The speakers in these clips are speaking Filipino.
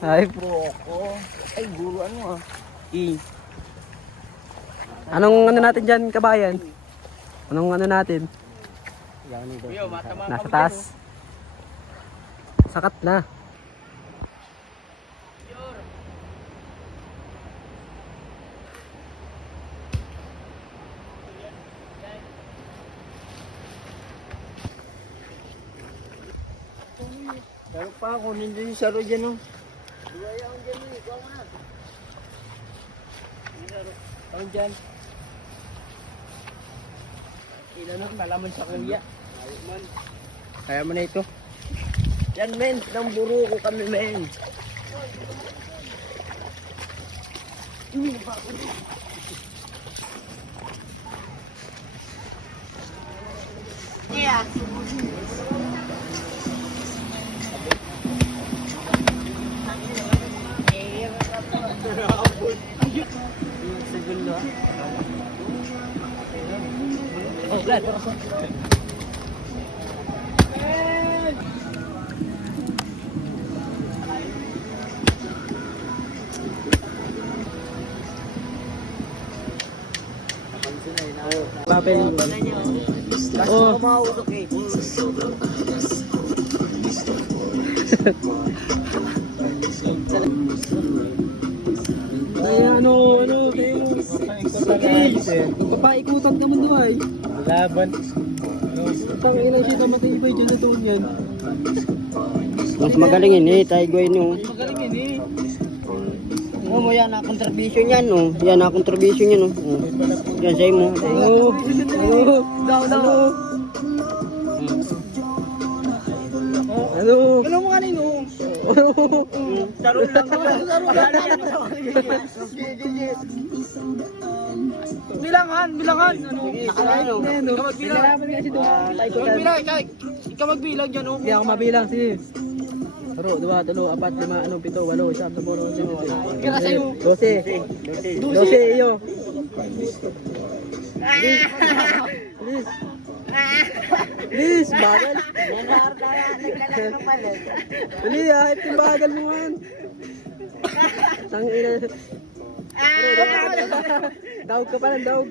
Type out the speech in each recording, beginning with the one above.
Ay, Boko. Ay, guro ano ah. anong ano natin dyan, kabayan? Anong ano natin? Nasa taas. Sakat na. Pero pa ako, nandun yung saro dyan oh. Buhay akong dyan eh, ikaw na. Ako dyan. Ilan na, malaman sa kuya. Kaya mo na ito. Yan men, ng buro ko kami men. Yeah. Papel. Oh, mausok eh. Ay, ano, papaikutan ka mo doon ay. Laban. Tangin lang siya matibay dyan na doon yan. Mas magaling yun eh, tayo goy no. Magaling yan eh. Oh, mo yan na contribution yan oh. Yan na contribution yan oh. Yan sa'yo mo. Daw. Ano? Ano mo kanino? Saro lang. Bilangan. Ano? Ano? Magbilang kasi doon. Ikaw magbilang dyan oh. Hindi ako mabilang si. 1, 2, 3, 4, 5, 6, 7, 8, 9, 10, 11, 12, 12 iyo. Please, bagal. Dali, ahit yung bagal mo man. Tangina. Daog ka pa ng daog.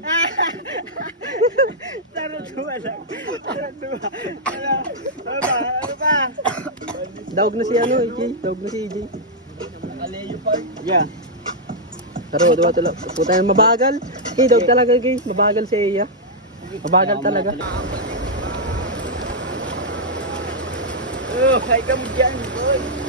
Saro-tuwa lang. Ano ba? Daog na si ano, EJ. Daog na si EJ. Yeah. Taro, 2, 3. Puta yan, mabagal. Daog talaga guys. Mabagal si Iya. Mabagal talaga. Oh, hay ka mo dyan, boy.